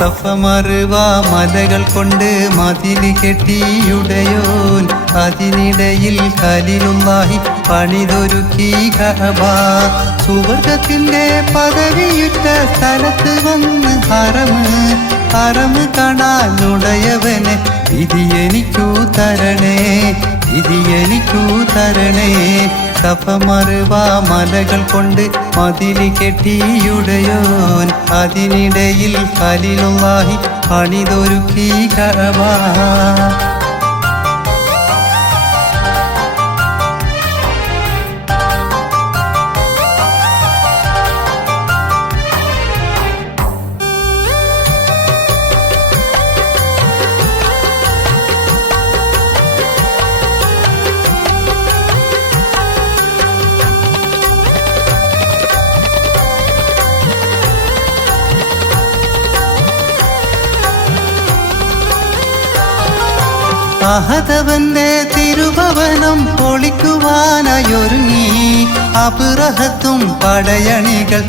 സഫ മറുവ മലകൾ കൊണ്ട് മതില് കെട്ടിയുടയോൻ അതിനിടയിൽ ഖലീലുള്ളാഹി പണിതൊരുക്കി കഅബ സുവർഗത്തിന്റെ പദവിയുറ്റ സ്ഥലത്ത് വന്ന് ഹറമ് കാണാനുടയവനെ വിധി എനിക്കു തരണേ വിധി എനിക്കു തരണേ സഫ മറുവ മലകൾ കൊണ്ട് മതില് കെട്ടിയുടയോൻ അതിനിടയിൽ ഖലീലുള്ളാഹി പണിതൊരുക്കി കഅബ അഹദവന്റെ തിരുഭവനം പൊളിക്കുവാനായൊരുങ്ങി അബ്റഹത്തും പടയണികൾ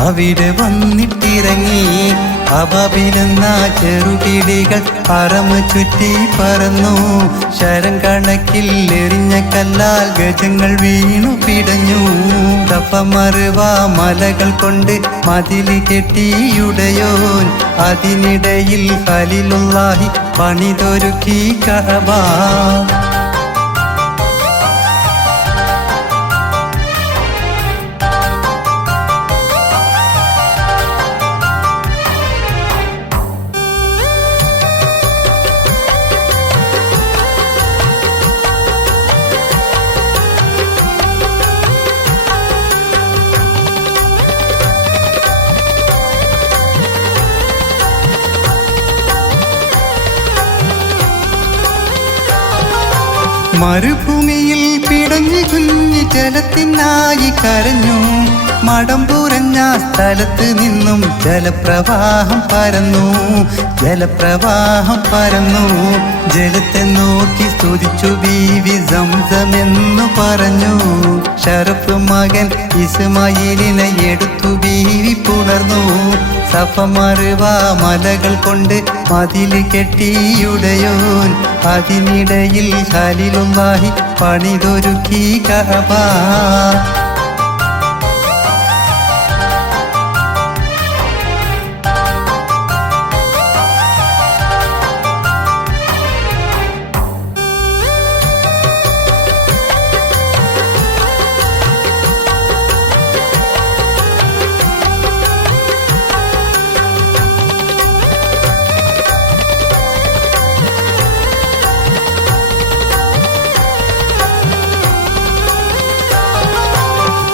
അവിടെ വന്നിട്ടിറങ്ങി അബാബിലെന്ന ചെറുകിളികൾ ഹറമ് ചുറ്റി പറന്നു ശരം കണക്കിൽ എറിഞ്ഞ കല്ലാൽ ഗജങ്ങൾ വീണു പിടഞ്ഞു സഫ മറുവ മലകൾ കൊണ്ട് മതില് കെട്ടിയുടയോൻ അതിനിടയിൽ ഖലീലുള്ളാഹി പണിതൊരുക്കി കഅബ മരുഭൂമിയിൽ പിടഞ്ഞു കുഞ്ഞു ജലത്തിനായി കരഞ്ഞു മടം പുരഞ്ഞ സ്ഥലത്ത് നിന്നും ജലപ്രവാഹം പരന്നു ജലത്തെ നോക്കി സ്തുതിച്ചു ബീവി സംസമെന്നു പറഞ്ഞു ഷറഫ് മകൻ ഇസ്മായിലിനെ എടുത്തു ബീവി പുണർന്നു സഫ മറുവ മലകൾ കൊണ്ട് മതില് കെട്ടിയുടയോൻ അതിനിടയിൽ ഖലീലുള്ളാഹി പണിതൊരുക്കി കഅബ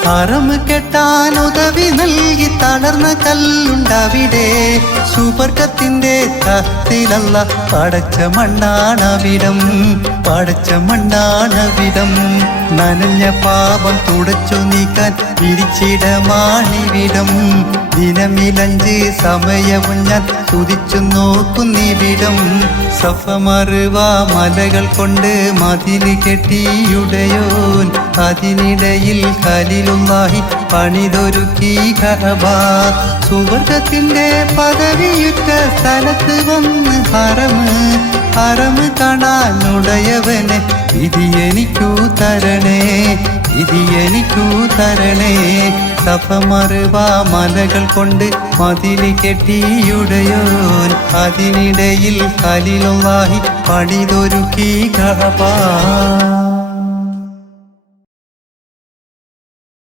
ഹറമ് കെട്ടാൻ ഉദവി നൽകി തളർന്ന കല്ലുണ്ടവിടെ സുവർഗത്തിന്റെ തഖ്തിലല്ല പടച്ച മണ്ണാണവിടം നനഞ്ഞ പാപം തുടച്ചു നീക്കാൻ വിരിച്ചിടമാണിവിടം ദിനമിലഞ്ച് സമയവും ഞാൻ തുതിച്ചു നോക്കുന്നിവിടം സഫ മറുവ മലകൾ കൊണ്ട് മതില് കെട്ടിയുടയോൻ അതിനിടയിൽ ഖലീലുള്ളാഹി പണിതൊരുക്കി കഅബ സുവർഗത്തിന്റെ പദവിയുറ്റ സ്ഥലത്ത് വന്ന് ഹറമ് കാണാനുടയവനെ വിധി എനിക്കു തരണേ സഫ മറുവ മലകൾ കൊണ്ട് മതില് കെട്ടിയുടയോൻ അതിനിടയിൽ ഖലീലുള്ളാഹി പണിതൊരുക്കി കഅബ